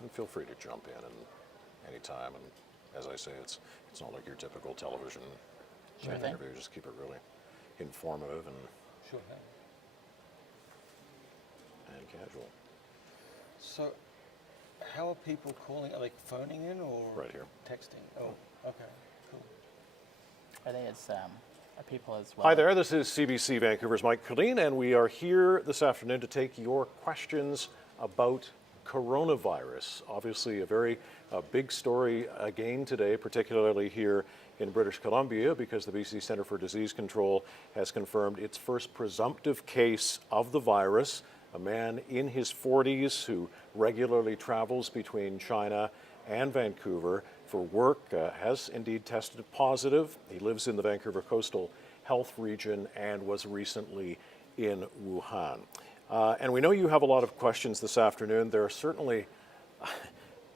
And feel free to jump in and anytime. And as I say, it's not like your typical television interview. Just keep it really informative and and casual. So, how are people calling? Are they phoning in or Right here. texting? Oh, okay, cool. Are they as people as well? Hi there, this is CBC Vancouver's Mike Colleen, and we are here this afternoon to take your questions about coronavirus. Obviously a very big story again today, particularly here in British Columbia, because the BC Centre for Disease Control has confirmed its first presumptive case of the virus. A man in his 40s who regularly travels between China and Vancouver for work has indeed tested positive. He lives in the Vancouver Coastal Health Region and was recently in Wuhan. And we know you have a lot of questions this afternoon. There are certainly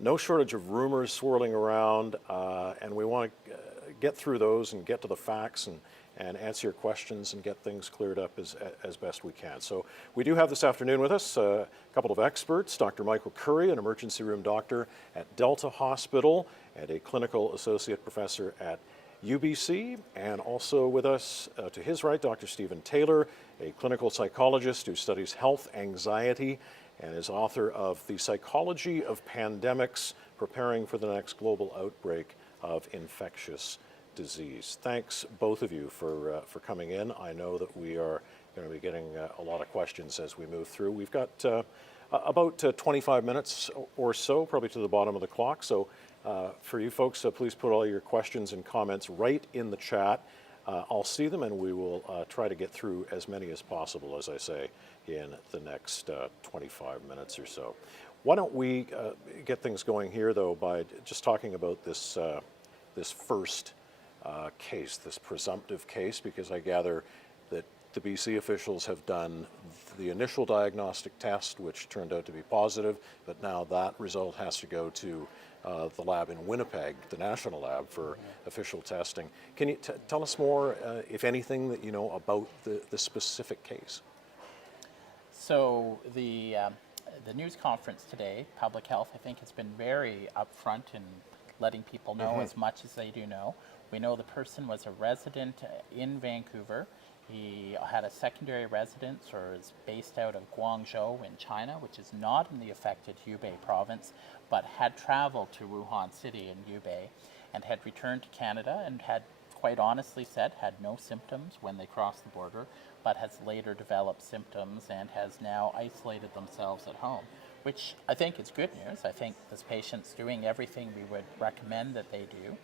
no shortage of rumors swirling around, and we want to get through those and get to the facts and answer your questions and get things cleared up as best we can. So we do have this afternoon with us a couple of experts, Dr. Michael Curry, an emergency room doctor at Delta Hospital and a clinical associate professor at UBC, and also with us to his right, Dr. Stephen Taylor, a clinical psychologist who studies health anxiety and is author of The Psychology of Pandemics, Preparing for the Next Global Outbreak of Infectious Disease. Thanks, both of you, for coming in. I know that we are going to be getting a lot of questions as we move through. We've got about 25 minutes or so, probably to the bottom of the clock. So for you folks, please put all your questions and comments right in the chat. I'll see them and we will try to get through as many as possible, as I say, in the next 25 minutes or so. Why don't we get things going here, though, by just talking about this, this first case, this presumptive case, because I gather that the BC officials have done the initial diagnostic test, which turned out to be positive, but now that result has to go to the lab in Winnipeg, the national lab, for official testing. Can you tell us more, if anything, that you know about the specific case? So the news conference today, Public Health, I think, has been very upfront in letting people know as much as they do know. We know the person was a resident in Vancouver. He had a secondary residence or is based out of Guangzhou in China, which is not in the affected Hubei province, but had traveled to Wuhan City in Hubei and had returned to Canada and had quite honestly said had no symptoms when they crossed the border, but has later developed symptoms and has now isolated themselves at home, which I think is good news. I think this patient's doing everything we would recommend that they do.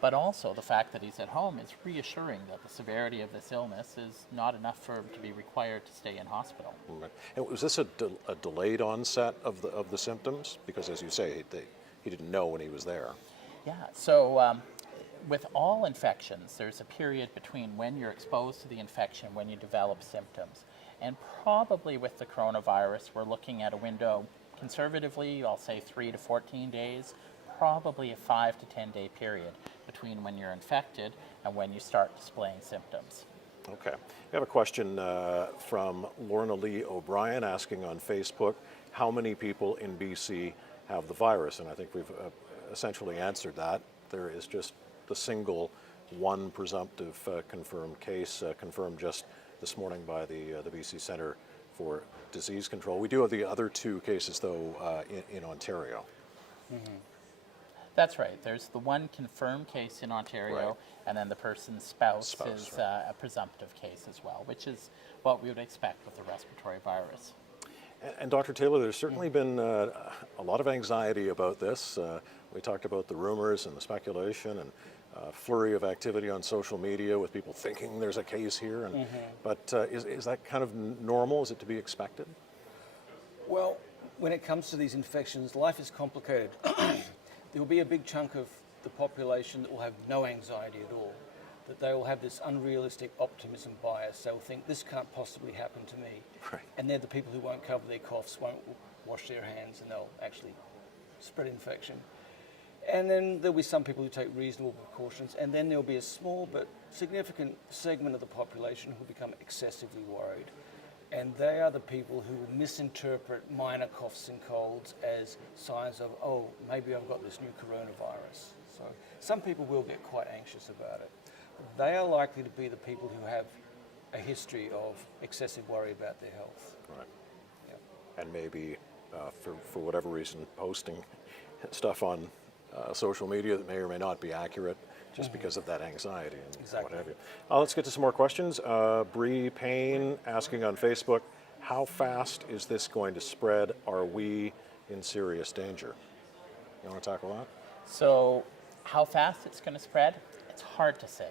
But also the fact that he's at home is reassuring that the severity of this illness is not enough for him to be required to stay in hospital. Right. And was this a delayed onset of the symptoms? Because as you say, he didn't know when he was there. Yeah, so with all infections, there's a period between when you're exposed to the infection, when you develop symptoms. And probably with the coronavirus, we're looking at a window, conservatively, I'll say 3 to 14 days, probably a 5 to 10 day period between when you're infected and when you start displaying symptoms. Okay. We have a question from Lorna Lee O'Brien asking on Facebook, how many people in BC have the virus? And I think we've essentially answered that. There is just the single one presumptive confirmed case, confirmed just this morning by the BC Centre for Disease Control. We do have the other two cases, though, in Ontario. That's right. There's the one confirmed case in Ontario, Right. And then the person's spouse is right. a presumptive case as well, which is what we would expect with the respiratory virus. And Dr. Taylor, there's certainly been a lot of anxiety about this. We talked about the rumors and the speculation and flurry of activity on social media with people thinking there's a case here. And, But is that kind of normal? Is it to be expected? Well, when it comes to these infections, life is complicated. There will be a big chunk of the population that will have no anxiety at all, that they will have this unrealistic optimism bias. They'll think, this can't possibly happen to me. Right. And they're the people who won't cover their coughs, won't wash their hands, and they'll actually spread infection. And then there'll be some people who take reasonable precautions, and then there'll be a small but significant segment of the population who will become excessively worried. And they are the people who misinterpret minor coughs and colds as signs of, oh, maybe I've got this new coronavirus. So some people will get quite anxious about it. They are likely to be the people who have a history of excessive worry about their health. Right. Yeah. And maybe for whatever reason posting stuff on social media that may or may not be accurate just because of that anxiety and Exactly. what have you. Let's get to some more questions. Bree Payne asking on Facebook, how fast is this going to spread? Are we in serious danger? You want to tackle that? So how fast it's going to spread, it's hard to say.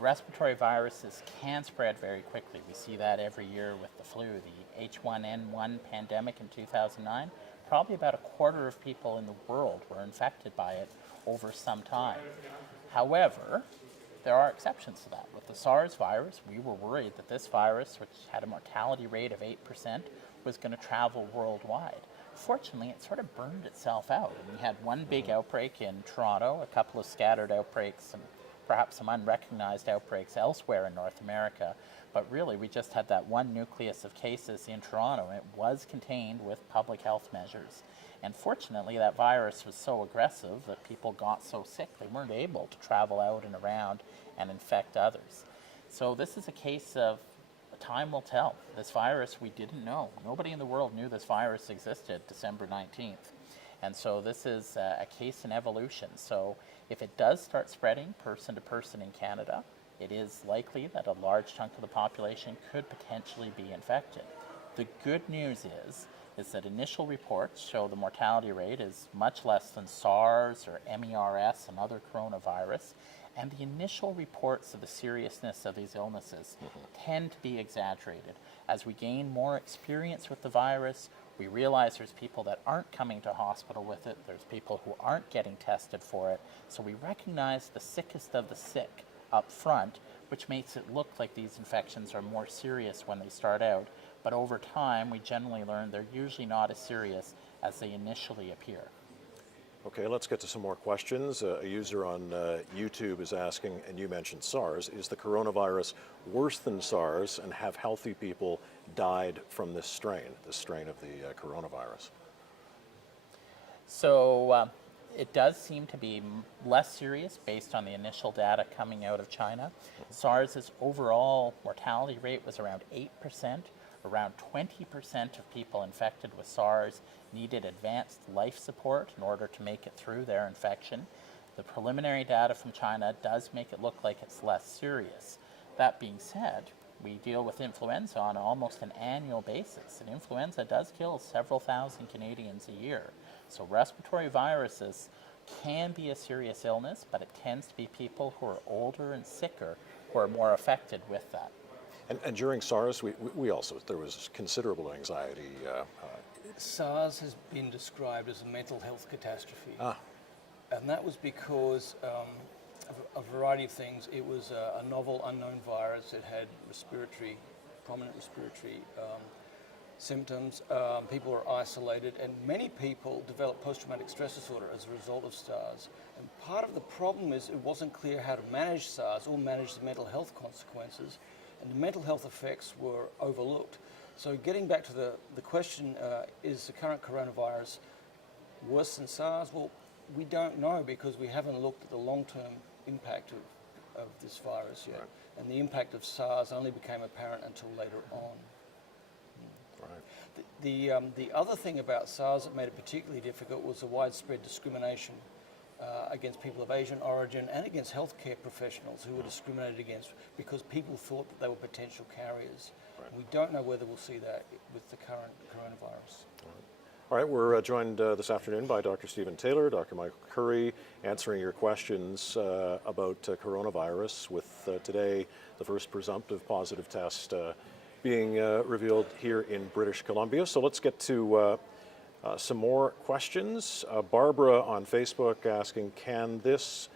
Respiratory viruses can spread very quickly. We see that every year with the flu, the H1N1 pandemic in 2009. Probably about a quarter of people in the world were infected by it over some time. However, there are exceptions to that. With the SARS virus, we were worried that this virus, which had a mortality rate of 8%, was going to travel worldwide. Fortunately, it sort of burned itself out. And we had one big outbreak in Toronto, a couple of scattered outbreaks, and perhaps some unrecognized outbreaks elsewhere in North America. But really, we just had that one nucleus of cases in Toronto, and it was contained with public health measures. And fortunately, that virus was so aggressive that people got so sick they weren't able to travel out and around and infect others. So this is a case of time will tell. This virus we didn't know. Nobody in the world knew this virus existed December 19th. And so this is a case in evolution. So if it does start spreading person to person in Canada, it is likely that a large chunk of the population could potentially be infected. The good news is that initial reports show the mortality rate is much less than SARS or MERS, another coronavirus, and the initial reports of the seriousness of these illnesses tend to be exaggerated. As we gain more experience with the virus, we realize there's people that aren't coming to hospital with it, there's people who aren't getting tested for it, so we recognize the sickest of the sick up front, which makes it look like these infections are more serious when they start out. But over time, we generally learn they're usually not as serious as they initially appear. Okay, let's get to some more questions. A user on YouTube is asking, and you mentioned SARS, is the coronavirus worse than SARS, and have healthy people died from this strain of the coronavirus? So it does seem to be less serious based on the initial data coming out of China. SARS's overall mortality rate was around 8%. Around 20% of people infected with SARS needed advanced life support in order to make it through their infection. The preliminary data from China does make it look like it's less serious. That being said, we deal with influenza on almost an annual basis, and influenza does kill several thousand Canadians a year. So respiratory viruses can be a serious illness, but it tends to be people who are older and sicker who are more affected with that. And during SARS, there was considerable anxiety. SARS has been described as a mental health catastrophe. And that was because of a variety of things. It was a novel, unknown virus. It had prominent respiratory symptoms. People were isolated, and many people developed post-traumatic stress disorder as a result of SARS. And part of the problem is it wasn't clear how to manage SARS or manage the mental health consequences, and the mental health effects were overlooked. So getting back to the question, is the current coronavirus worse than SARS? Well, we don't know because we haven't looked at the long-term impact of this virus yet. Right. And the impact of SARS only became apparent until later on. Right. The other thing about SARS that made it particularly difficult was the widespread discrimination against people of Asian origin and against healthcare professionals who were discriminated against because people thought that they were potential carriers. Right. We don't know whether we'll see that with the current coronavirus. All right, we're joined this afternoon by Dr. Stephen Taylor, Dr. Michael Curry, answering your questions about coronavirus, with today the first presumptive positive test being revealed here in British Columbia. So let's get to some more questions. Barbara on Facebook asking, can this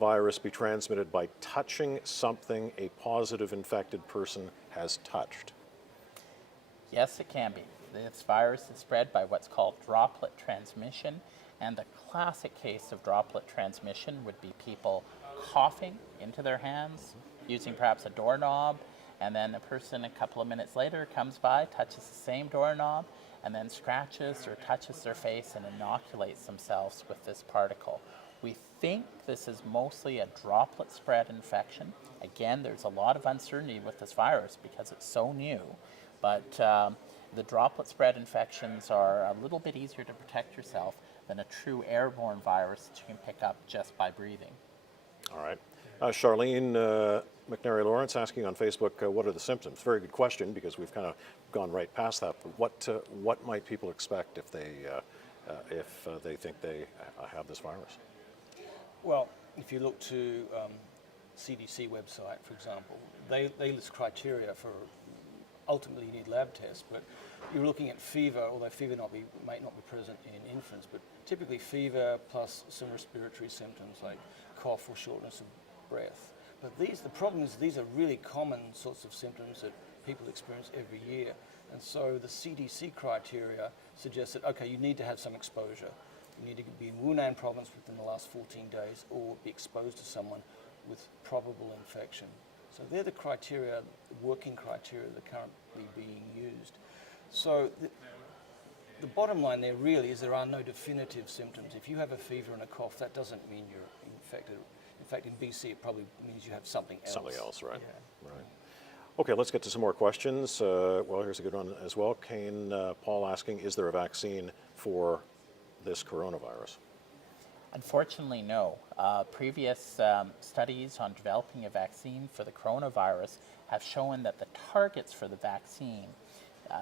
virus be transmitted by touching something a positive infected person has touched? Yes, it can be. This virus is spread by what's called droplet transmission, and the classic case of droplet transmission would be people coughing into their hands, using perhaps a doorknob, and then the person a couple of minutes later comes by, touches the same doorknob, and then scratches or touches their face and inoculates themselves with this particle. We think this is mostly a droplet spread infection. Again, there's a lot of uncertainty with this virus because it's so new, but the droplet spread infections are a little bit easier to protect yourself than a true airborne virus that you can pick up just by breathing. All right. Charlene McNary Lawrence asking on Facebook, what are the symptoms? Very good question, because we've kind of gone right past that. But what might people expect if they think they have this virus? Well, if you look to CDC website, for example, they list criteria for, ultimately you need lab tests, but you're looking at fever, although fever might not be present in infants, but typically fever plus some respiratory symptoms like cough or shortness of breath. But the problem is these are really common sorts of symptoms that people experience every year. And so the CDC criteria suggests that, okay, you need to have some exposure. You need to be in Wuhan province within the last 14 days or be exposed to someone with probable infection. So they're the criteria, the working criteria that are currently being used. So the bottom line there really is there are no definitive symptoms. If you have a fever and a cough, that doesn't mean you're infected. In fact, in BC, it probably means you have something else. Something else, right? Yeah. Right. Okay, let's get to some more questions. Well, here's a good one as well. Kane Paul asking, is there a vaccine for this coronavirus? Unfortunately, no. Previous studies on developing a vaccine for the coronavirus have shown that the targets for the vaccine,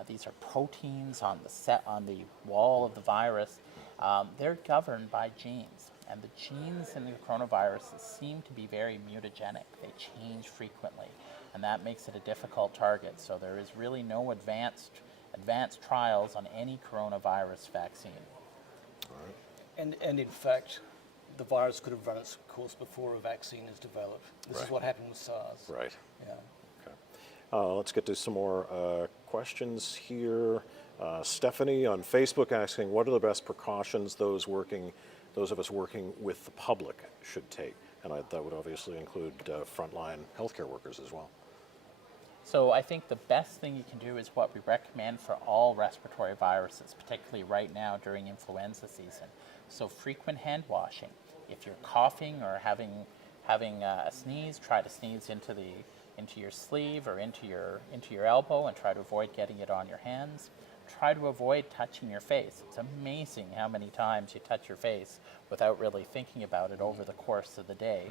these are proteins on the wall of the virus, they're governed by genes. And the genes in the coronaviruses seem to be very mutagenic. They change frequently, and that makes it a difficult target. So there is really no advanced trials on any coronavirus vaccine. All right. And in fact, the virus could have run its course before a vaccine is developed. This Right. is what happened with SARS. Right. Yeah. Okay. Let's get to some more questions here. Stephanie on Facebook asking, what are the best precautions those of us working with the public should take? And that would obviously include frontline healthcare workers as well. So I think the best thing you can do is what we recommend for all respiratory viruses, particularly right now during influenza season. So frequent hand washing. If you're coughing or having a sneeze, try to sneeze into your sleeve or into your elbow, and try to avoid getting it on your hands. Try to avoid touching your face. It's amazing how many times you touch your face without really thinking about it over the course of the day.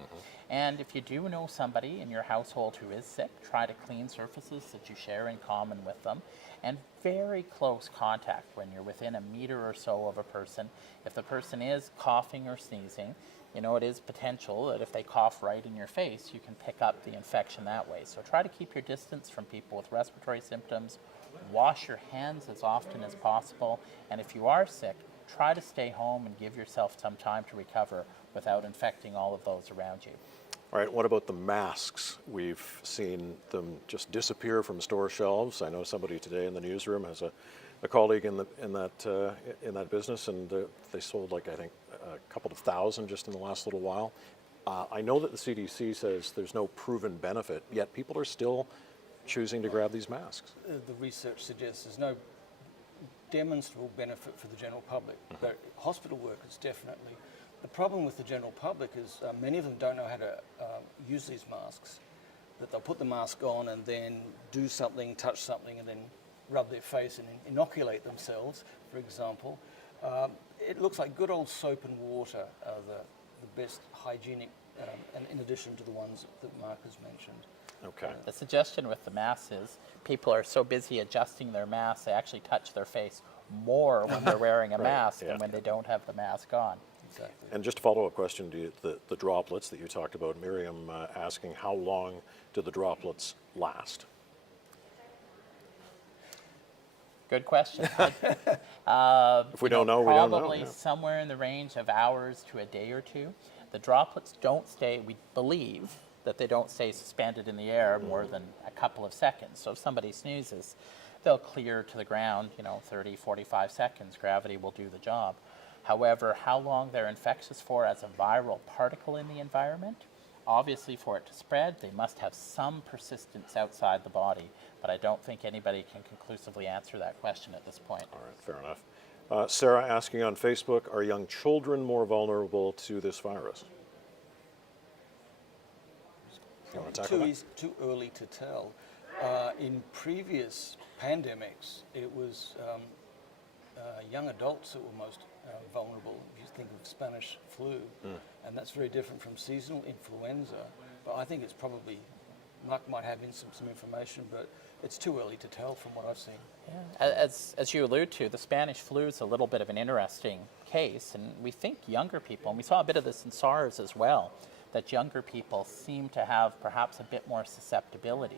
And if you do know somebody in your household who is sick, try to clean surfaces that you share in common with them. And very close contact when you're within a meter or so of a person. If the person is coughing or sneezing, it is potential that if they cough right in your face, you can pick up the infection that way. So try to keep your distance from people with respiratory symptoms. Wash your hands as often as possible. And if you are sick, try to stay home and give yourself some time to recover without infecting all of those around you. All right, what about the masks? We've seen them just disappear from store shelves. I know somebody today in the newsroom has a colleague in that business, and they sold I think a couple of thousand just in the last little while. I know that the CDC says there's no proven benefit, yet people are still choosing to grab these masks. The research suggests there's no demonstrable benefit for the general public, but hospital workers definitely. The problem with the general public is many of them don't know how to use these masks, that they'll put the mask on and then do something, touch something, and then rub their face and inoculate themselves, for example. It looks like good old soap and water are the best hygienic, and in addition to the ones that Mark has mentioned. Okay. The suggestion with the masks is people are so busy adjusting their masks, they actually touch their face more when they're wearing a mask than when they don't have the mask on. Exactly. And just a follow-up question to the droplets that you talked about, Miriam asking, how long do the droplets last? Good question. If we don't know, we don't know. Probably somewhere in the range of hours to a day or two. The droplets don't stay, we believe, that they don't stay suspended in the air more than a couple of seconds. So if somebody sneezes, they'll clear to the ground, 30, 45 seconds. Gravity will do the job. However, how long they're infectious for as a viral particle in the environment, obviously for it to spread, they must have some persistence outside the body, but I don't think anybody can conclusively answer that question at this point. All right, fair enough. Sarah asking on Facebook, are young children more vulnerable to this virus? You want to tackle that? Too early to tell. In previous pandemics, it was young adults that were most vulnerable. If you think of Spanish flu, and that's very different from seasonal influenza. But I think it's probably, Mark might have some information, but it's too early to tell from what I've seen. Yeah. As you allude to, the Spanish flu is a little bit of an interesting case, and we think younger people, and we saw a bit of this in SARS as well, that younger people seem to have perhaps a bit more susceptibility.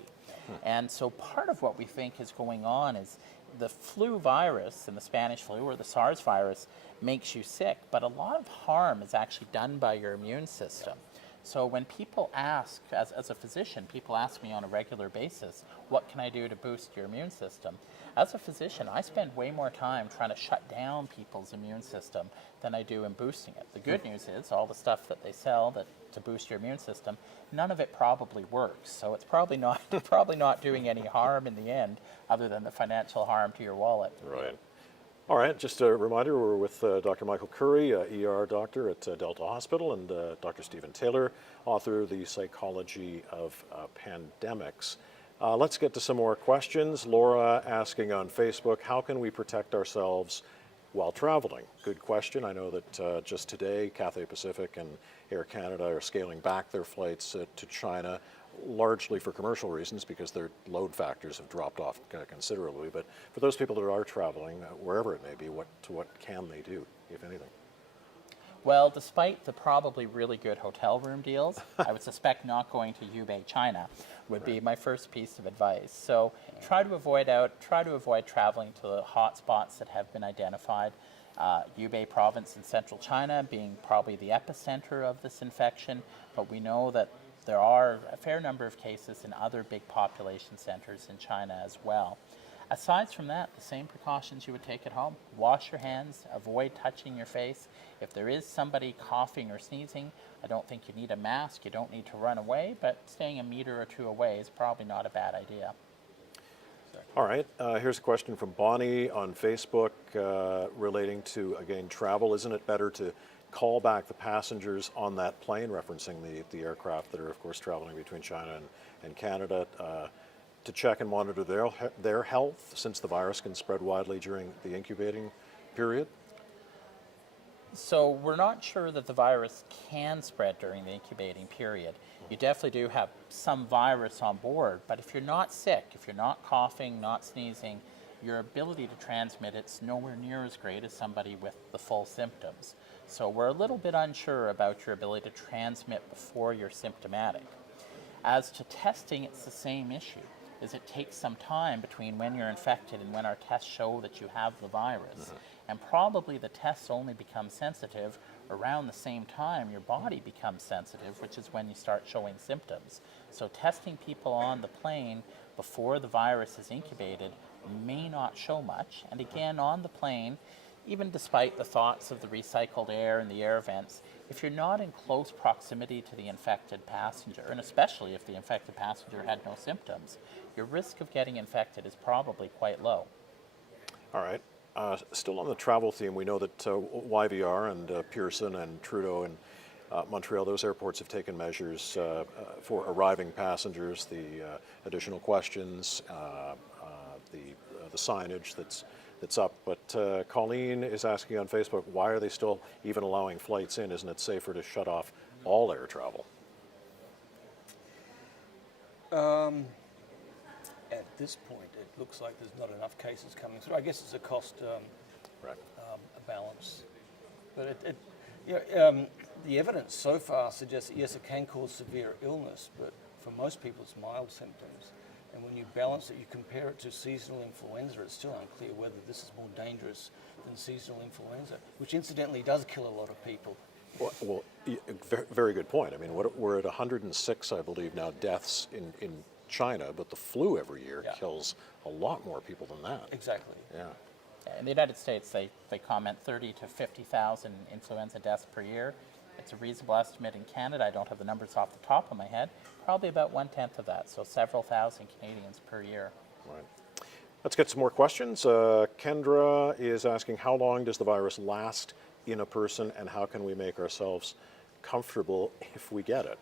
And so part of what we think is going on is the flu virus and the Spanish flu or the SARS virus makes you sick, but a lot of harm is actually done by your immune system. So when people ask, as a physician, people ask me on a regular basis, what can I do to boost your immune system? As a physician, I spend way more time trying to shut down people's immune system than I do in boosting it. The good news is all the stuff that they sell to boost your immune system, none of it probably works. So it's probably not doing any harm in the end, other than the financial harm to your wallet. Right. All right, just a reminder, we're with Dr. Michael Curry, ER doctor at Delta Hospital, and Dr. Stephen Taylor, author of The Psychology of Pandemics. Let's get to some more questions. Laura asking on Facebook, how can we protect ourselves while traveling? Good question. I know that just today, Cathay Pacific and Air Canada are scaling back their flights to China, largely for commercial reasons because their load factors have dropped off considerably. But for those people that are traveling, wherever it may be, what can they do, if anything? Well, despite the probably really good hotel room deals, I would suspect not going to Hubei, China would be my first piece of advice. So try to avoid traveling to the hot spots that have been identified. Hubei province in central China being probably the epicenter of this infection, but we know that there are a fair number of cases in other big population centers in China as well. Aside from that, the same precautions you would take at home. Wash your hands, avoid touching your face. If there is somebody coughing or sneezing, I don't think you need a mask, you don't need to run away, but staying a meter or two away is probably not a bad idea. All right, here's a question from Bonnie on Facebook relating to, again, travel. Isn't it better to call back the passengers on that plane, referencing the aircraft that are, of course, traveling between China and Canada, to check and monitor their health, since the virus can spread widely during the incubating period? So we're not sure that the virus can spread during the incubating period. You definitely do have some virus on board, but if you're not sick, if you're not coughing, not sneezing, your ability to transmit it's nowhere near as great as somebody with the full symptoms. So we're a little bit unsure about your ability to transmit before you're symptomatic. As to testing, it's the same issue. It takes some time between when you're infected and when our tests show that you have the virus. And probably the tests only become sensitive around the same time your body becomes sensitive, which is when you start showing symptoms. So testing people on the plane before the virus is incubated may not show much. And again, on the plane, even despite the thoughts of the recycled air and the air vents, if you're not in close proximity to the infected passenger, and especially if the infected passenger had no symptoms, your risk of getting infected is probably quite low. All right. Still on the travel theme, we know that YVR and Pearson and Trudeau and Montreal, those airports have taken measures for arriving passengers, the additional questions, the signage that's up. But Colleen is asking on Facebook, why are they still even allowing flights in? Isn't it safer to shut off all air travel? At this point, it looks like there's not enough cases coming through. I guess it's a cost balance. But the evidence so far suggests that, yes, it can cause severe illness, but for most people it's mild symptoms. And when you balance it, you compare it to seasonal influenza, it's still unclear whether this is more dangerous than seasonal influenza, which incidentally does kill a lot of people. Well, very good point. I mean, we're at 106, I believe, now deaths in China, but the flu every year kills a lot more people than that. Exactly. Yeah. In the United States, they comment 30 to 50,000 influenza deaths per year. It's a reasonable estimate in Canada. I don't have the numbers off the top of my head. Probably about 1/10 of that, so several thousand Canadians per year. Right. Let's get some more questions. Kendra is asking, how long does the virus last in a person, and how can we make ourselves comfortable if we get it?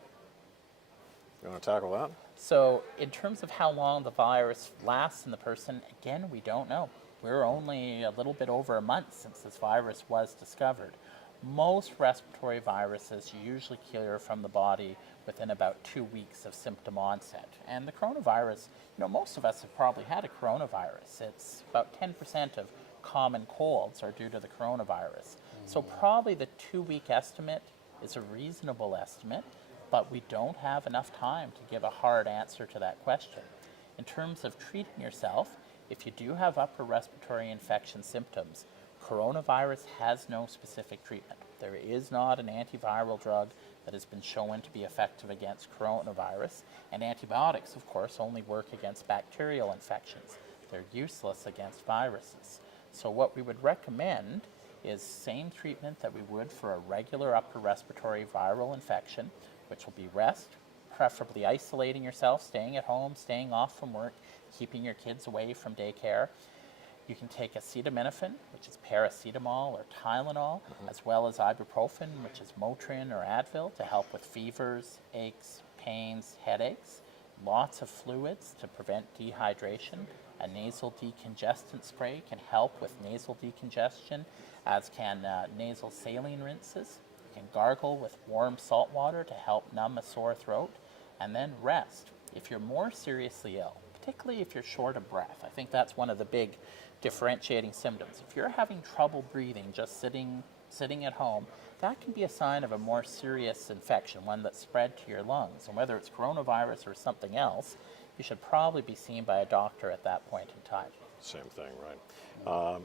You want to tackle that? So in terms of how long the virus lasts in the person, again, we don't know. We're only a little bit over a month since this virus was discovered. Most respiratory viruses usually clear from the body within about 2 weeks of symptom onset. And the coronavirus, most of us have probably had a coronavirus. It's about 10% of common colds are due to the coronavirus. So probably the 2-week estimate is a reasonable estimate, but we don't have enough time to give a hard answer to that question. In terms of treating yourself, if you do have upper respiratory infection symptoms, coronavirus has no specific treatment. There is not an antiviral drug that has been shown to be effective against coronavirus, and antibiotics, of course, only work against bacterial infections. They're useless against viruses. So what we would recommend is same treatment that we would for a regular upper respiratory viral infection, which will be rest, preferably isolating yourself, staying at home, staying off from work, keeping your kids away from daycare. You can take acetaminophen, which is paracetamol or Tylenol, as well as ibuprofen, which is Motrin or Advil, to help with fevers, aches, pains, headaches. Lots of fluids to prevent dehydration. A nasal decongestant spray can help with nasal decongestion, as can nasal saline rinses. You can gargle with warm salt water to help numb a sore throat. And then rest. If you're more seriously ill, particularly if you're short of breath, I think that's one of the big differentiating symptoms. If you're having trouble breathing just sitting at home, that can be a sign of a more serious infection, one that's spread to your lungs. And whether it's coronavirus or something else, you should probably be seen by a doctor at that point in time. Same thing, right.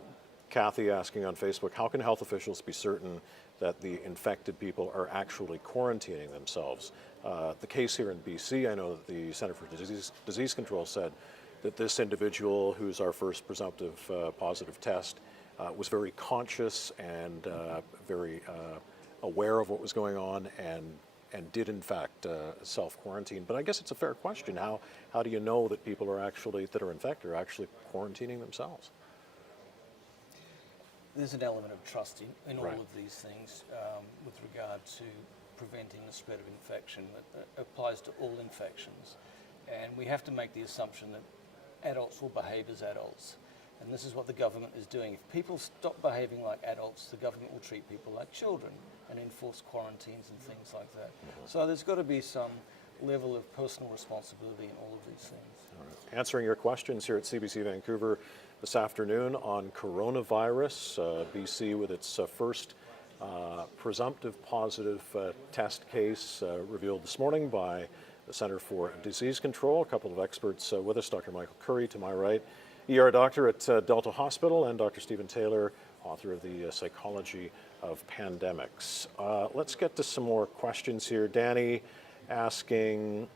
Kathy asking on Facebook, how can health officials be certain that the infected people are actually quarantining themselves? The case here in BC, I know that the Centre for Disease Control said that this individual, who's our first presumptive positive test, was very conscious and very aware of what was going on and did in fact self-quarantine. But I guess it's a fair question. How do you know that people are actually, that are infected, are actually quarantining themselves? There's an element of trust in all Right. of these things with regard to preventing the spread of infection. That applies to all infections. And we have to make the assumption that adults will behave as adults. And this is what the government is doing. If people stop behaving like adults, the government will treat people like children and enforce quarantines and things like that. So there's got to be some level of personal responsibility in all of these things. All right. Answering your questions here at CBC Vancouver this afternoon on coronavirus, BC with its first presumptive positive test case revealed this morning by the Centre for Disease Control. A couple of experts with us, Dr. Michael Curry to my right, ER doctor at Delta Hospital, and Dr. Stephen Taylor, author of the Psychology of Pandemics. Let's get to some more questions here. Danny asking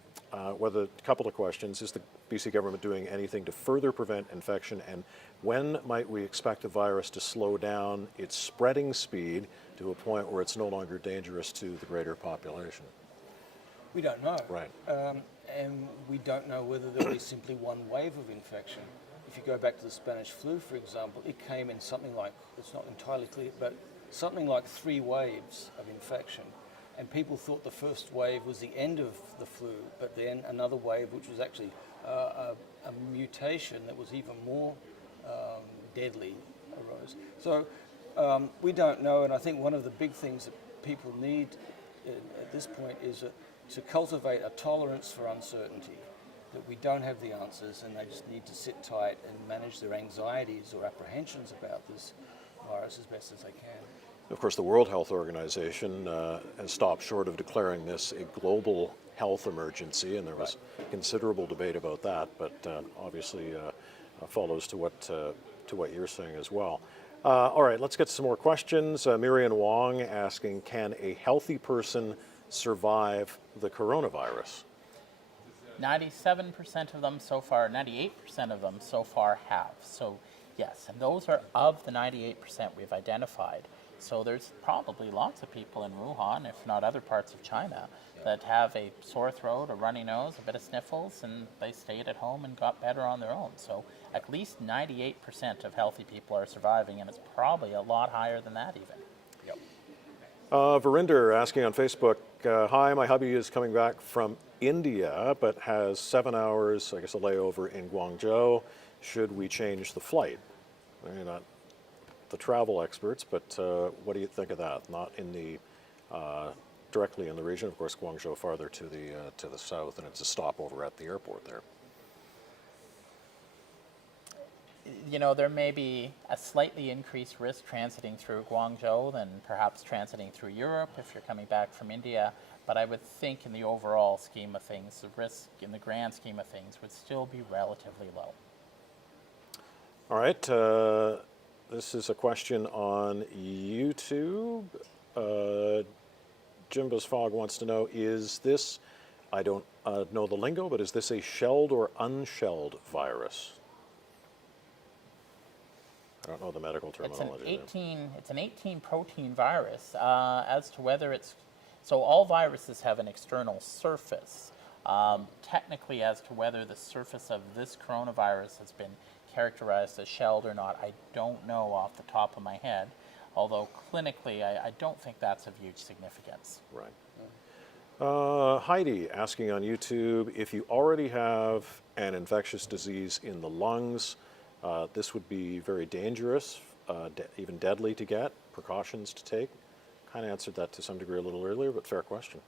whether, a couple of questions, is the BC government doing anything to further prevent infection, and when might we expect the virus to slow down its spreading speed to a point where it's no longer dangerous to the greater population? We don't know. Right. And we don't know whether there'll be simply one wave of infection. If you go back to the Spanish flu, for example, it came in something like, it's not entirely clear, but something like 3 waves of infection. And people thought the first wave was the end of the flu, but then another wave, which was actually a mutation that was even more deadly, arose. So we don't know, and I think one of the big things that people need at this point is to cultivate a tolerance for uncertainty, that we don't have the answers and they just need to sit tight and manage their anxieties or apprehensions about this virus as best as they can. Of course, the World Health Organization has stopped short of declaring this a global health emergency, and there was considerable debate about that, but obviously follows to what you're saying as well. All right, let's get to some more questions. Miriam Wong asking, can a healthy person survive the coronavirus? 97% of them so far, 98% of them so far have. So yes, and those are of the 98% we've identified. So there's probably lots of people in Wuhan, if not other parts of China, that have a sore throat, a runny nose, a bit of sniffles, and they stayed at home and got better on their own. So at least 98% of healthy people are surviving, and it's probably a lot higher than that even. Yep. Verinder asking on Facebook, hi, my hubby is coming back from India, but has 7 hours, I guess, a layover in Guangzhou. Should we change the flight? You're not the travel experts, but what do you think of that? Not in the directly in the region, of course, Guangzhou farther to the south, and it's a stopover at the airport there. You know, there may be a slightly increased risk transiting through Guangzhou than perhaps transiting through Europe if you're coming back from India. But I would think in the overall scheme of things, the risk in the grand scheme of things would still be relatively low. All right. This is a question on YouTube. Jimbo's Fog wants to know, is this, I don't know the lingo, but is this a shelled or unshelled virus? I don't know the medical terminology. It's an 18 protein virus. As to whether it's, so all viruses have an external surface. Technically, as to whether the surface of this coronavirus has been characterized as shelled or not, I don't know off the top of my head. Although clinically, I don't think that's of huge significance. Right. Heidi asking on YouTube, if you already have an infectious disease in the lungs, this would be very dangerous, even deadly to get, precautions to take. Kind of answered that to some degree a little earlier, but fair question.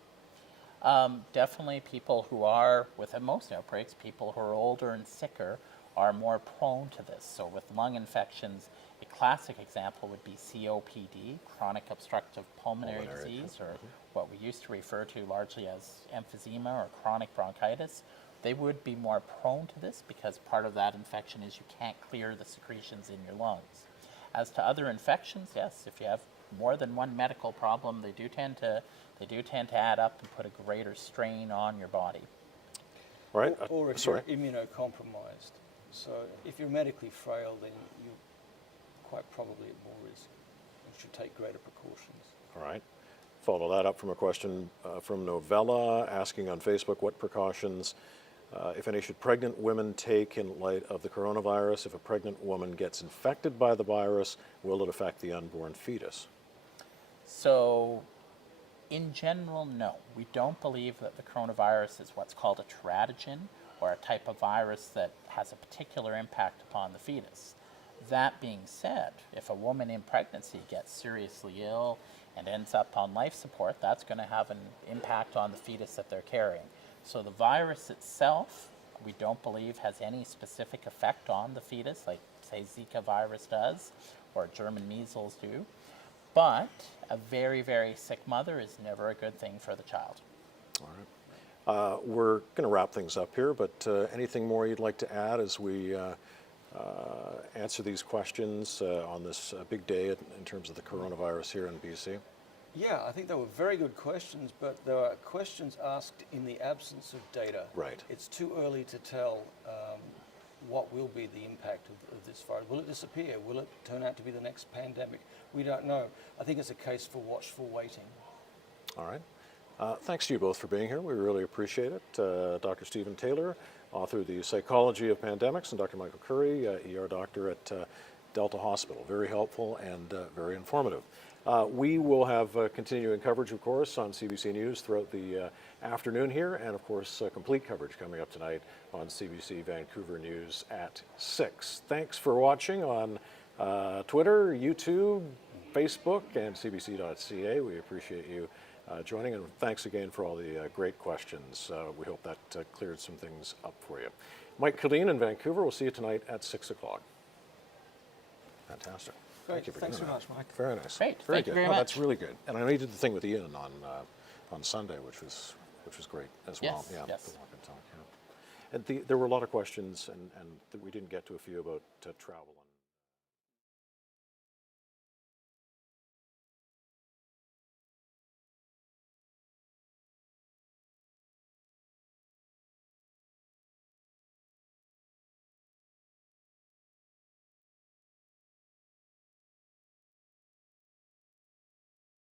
Definitely people who are, with most outbreaks, people who are older and sicker are more prone to this. So with lung infections, a classic example would be COPD, chronic obstructive pulmonary disease, or what we used to refer to largely as emphysema or chronic bronchitis. They would be more prone to this because part of that infection is you can't clear the secretions in your lungs. As to other infections, yes, if you have more than one medical problem, they do tend to add up and put a greater strain on your body. All right. Or if you're immunocompromised. So if you're medically frail, then you're quite probably at more risk and should take greater precautions. All right. Follow that up from a question from Novella asking on Facebook, what precautions, if any, should pregnant women take in light of the coronavirus? If a pregnant woman gets infected by the virus, will it affect the unborn fetus? So, in general, no. We don't believe that the coronavirus is what's called a teratogen, or a type of virus that has a particular impact upon the fetus. That being said, if a woman in pregnancy gets seriously ill and ends up on life support, that's going to have an impact on the fetus that they're carrying. So the virus itself, we don't believe has any specific effect on the fetus, like say Zika virus does, or German measles do. But a very, very sick mother is never a good thing for the child. All right. We're going to wrap things up here, but anything more you'd like to add as we answer these questions on this big day in terms of the coronavirus here in BC? Yeah, I think they were very good questions, but there are questions asked in the absence of data. Right. It's too early to tell what will be the impact of this virus. Will it disappear? Will it turn out to be the next pandemic? We don't know. I think it's a case for watchful waiting. All right. Thanks to you both for being here. We really appreciate it. Dr. Stephen Taylor, author of The Psychology of Pandemics, and Dr. Michael Curry, ER doctor at Delta Hospital. Very helpful and very informative. We will have continuing coverage, of course, on CBC News throughout the afternoon here, and of course, complete coverage coming up tonight on CBC Vancouver News at 6. Thanks for watching on Twitter, YouTube, Facebook, and cbc.ca. We appreciate you joining, and thanks again for all the great questions. We hope that cleared some things up for you. Mike Killeen in Vancouver. We'll see you tonight at 6 o'clock. Fantastic. Great. Thank you for Thanks doing very that. much, Mike. Very nice. Great. Very Thank good. you very No, much. that's really good. And I know you did the thing with Ian on Sunday, which was great as well. Yes, Yeah. yes. The walk and talk, yeah. And there were a lot of questions, and we didn't get to a few about travel.